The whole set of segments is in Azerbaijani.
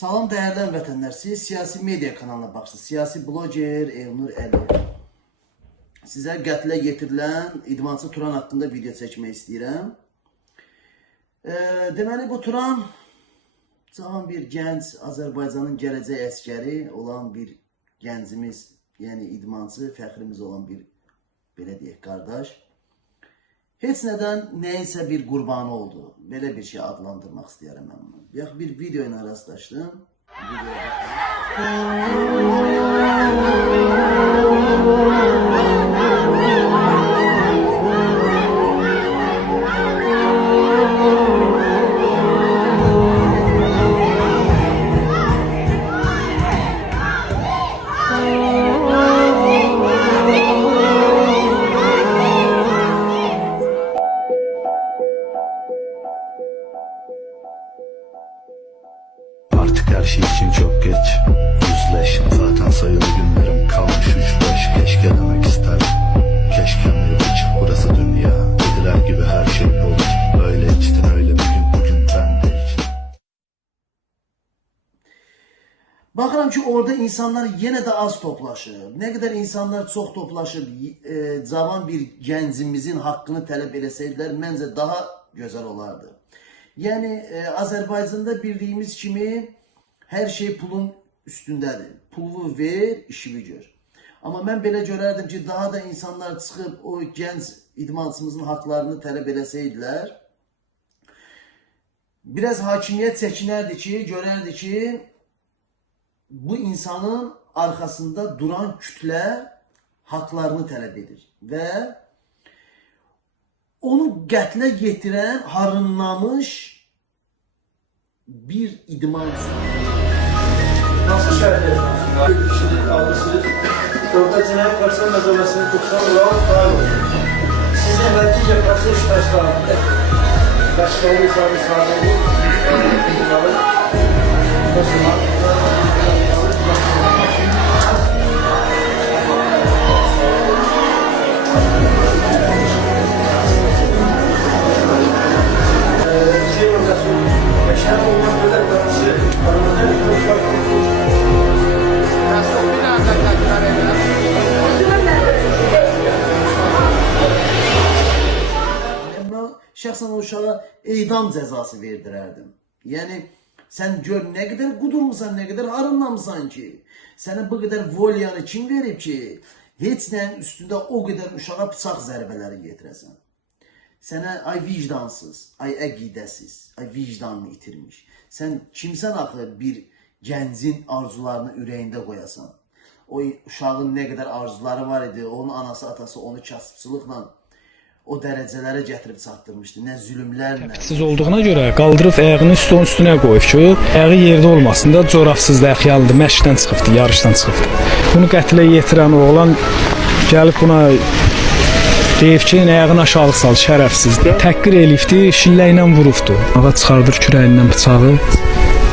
Salam değerli vətəndaşlar, siz siyasi medya kanalına baxsınız. Siyasi bloger Elnur Əliyev. Sizə qətlə yetirilən idmançı Turan haqqında video çəkmək istəyirəm. Deməli bu Turan cavan bir gənc, Azərbaycanın gələcək əskəri olan bir gəncimiz, yəni idmançı, fəxrimiz olan bir, belə deyək, qardaş. Heç nədən nəyəsə bir qurbanı oldu. Belə bir şey adlandırmaq istəyərəm mən bunu. Yax bir video ilə rastlaşdım. Artık her şey için çok geç. Yüzleş, zaten sayılı günlerim kalmış 3-5. Keşke demek isterdim. Keşkem yok hiç, burası dünya. Dediler gibi her şey boş. Öyle içtin öyle bir gün, bugün ben de içtim. Baxıram ki orada insanlar yenə də az toplaşır. Nə qədər insanlar çox toplaşıb cavan bir gəncimizin haqqını tələb eləsəydilər, məncə daha gözəl olardı. Yəni Azərbaycanda bildiyimiz kimi hər şey pulun üstündədir. Pulu ver, işini gör. Amma mən belə görərdim ki, daha da insanlar çıxıb o gənc idmançımızın haqlarını tələb eləsəydilər, biraz hakimiyyət çəkinərdi ki, görərdi ki, bu insanın arxasında duran kütlə haqlarını tələb edir və onu qətlə getirən, harınlamış bir idmançı. Nasıl şəhid edirsiniz? Bir kişilik almışsınız. Orada cinayet karşısında mezarlasını 90 liralık faal olsun. Sizin netice karşı iştaşlarında başkanı ifade sağlığı bunları şəxsən o uşağa edam cəzası verdirərdim. Yəni, sən gör nə qədər qudurmusan, nə qədər arınlamısan ki, sənə bu qədər volyanı kim verib ki, heç nəyin üstündə o qədər uşağa bıçaq zərbələri getirəsən. Sənə ay vicdansız, ay əqidəsiz, ay vicdanını itirmiş. Sən kimsən axı bir gəncin arzularını ürəyində qoyasan? O uşağın nə qədər arzuları var idi, onun anası, atası onu kasıbçılıqla o dərəcələrə gətirib çatdırmışdı. Nə zülümlərlə. Siz olduğuna görə qaldırıb ayağını üstünə qoyub ki, ayağı yerdə olmasında corabsızdır, əxyaldır, məşqdən çıxıbdı, yarışdan çıxıbdı. Bunu qətlə yetirən oğlan gəlib buna deyib ki, ayağını aşağı sal, şərəfsizdir. Təhqir elifdi, şillə ilə vurubdu. Ağa çıxardır kürəyindən bıçağı,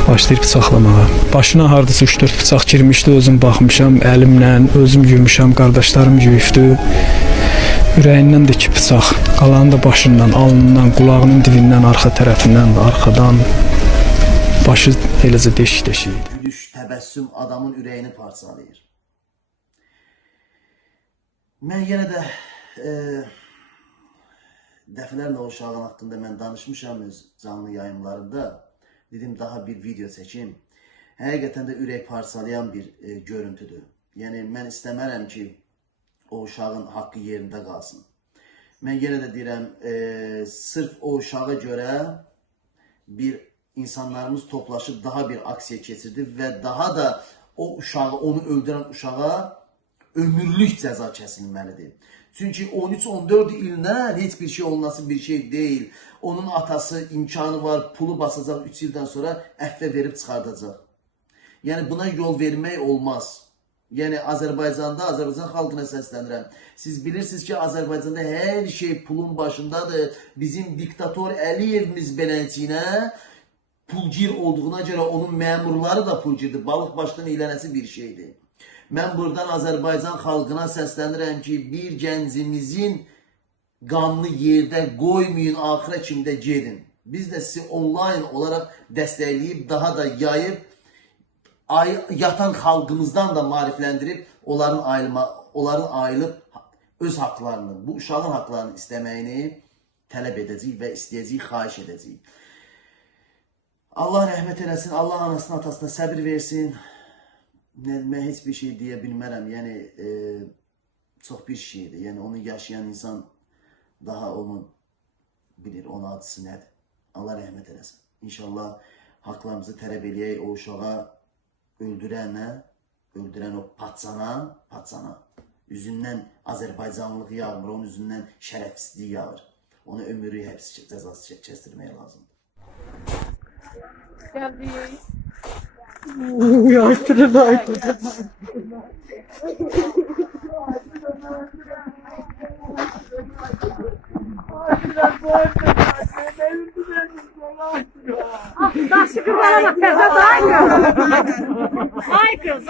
başlayır bıçaqlamağa. Başına hardasa 3-4 bıçaq girmişdi, özüm baxmışam, əlimlə, özüm yumuşam, qardaşlarım yuyubdu. Ürəyindən də 2 bıçaq, qalanı da başından, alnından, qulağının dibindən, arxa tərəfindən, arxadan, başı eləcə deşik-deşik. Gülüş, təbəssüm adamın ürəyini parçalayır. Mən yenə də dəfələrlə o uşağın haqqında mən danışmışam öz canlı yayımlarında. Dedim daha bir video çəkim. Həqiqətən də ürək parçalayan bir görüntüdür. Yəni mən istəmərəm ki, o uşağın haqqı yerində qalsın. Mən yenə də deyirəm, sırf o uşağa görə bir insanlarımız toplaşıb daha bir aksiya keçirdi və daha da o uşağı, onu öldürən uşağa ömürlük cəza kəsilməlidir. Çünki 13-14 ildən heç bir şey olması bir şey deyil. Onun atası imkanı var, pulu basacaq 3 ildən sonra əhvə verib çıxardacaq. Yəni buna yol vermək olmaz. Yəni Azərbaycanda, Azərbaycan xalqına səslənirəm. Siz bilirsiniz ki, Azərbaycanda hər şey pulun başındadır. Bizim diktator Əliyevimiz belənciyinə pulgir olduğuna görə onun məmurları da pulgirdir. Balıq başdan eylənəsi bir şeydir. Mən buradan Azərbaycan xalqına səslənirəm ki, bir gəncimizin qanlı yerdə qoymayın, axıra kimdə gedin. Biz də sizi online olaraq dəstəkləyib, daha da yayıb yatan xalqımızdan da maarifləndirib, onların ayılıb öz haqlarını, bu uşağın haqlarını istəməyini tələb edəcəyik və istəyəcəyik, xahiş edəcəyik. Allah rəhmət eləsin, Allah anasına, atasına səbir versin. Mən heç bir şey deyə bilmərəm. Yəni, çox bir şeydir. Yəni, onu yaşayan insan daha onu bilir, onun acısı nədir. Allah rəhmət eləsin. İnşallah haqlarımızı tələb eləyək o uşağa, öldürən o patsana, üzündən Azərbaycanlıq yağmır, onun üzündən şərəfsizlik yağır. Ona ömürlük həbs cəzası kəsdirmək lazımdır. Daşı kırmalama teze Ay kız.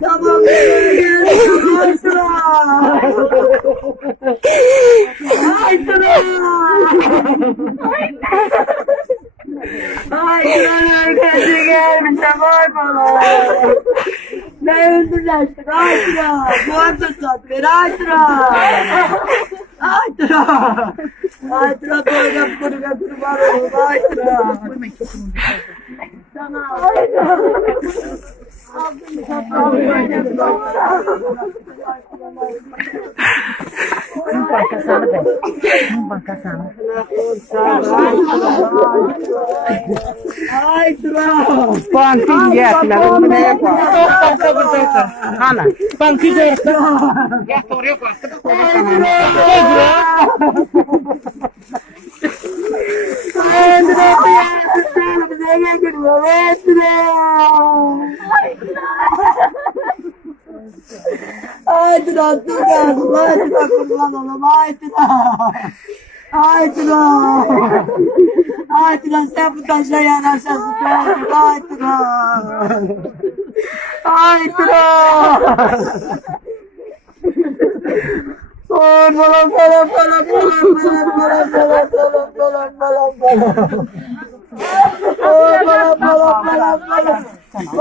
Tamam. Arkadaşı gelmiş var bana. Ne öldürürsün Aytıra? Bu arada sat ver Aytıra. Aytıra böyle kurga kurban olur Aytıra. Sana Aytıra. Bankasını ver. Bankasını. Aytıra. Bankı yiyekler. Ne yapar? Ana. Bankı yiyekler. Ya oraya koyduk. Aytıra dur geldim. Aytıra kurban oğlum. Aytıra sen bu taşa yanaşasın. Aytıra.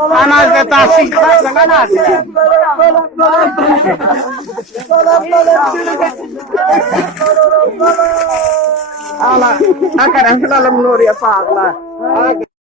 Ana taşı yıkarsın ana. Allah, akan ang lalam nuri apa Allah.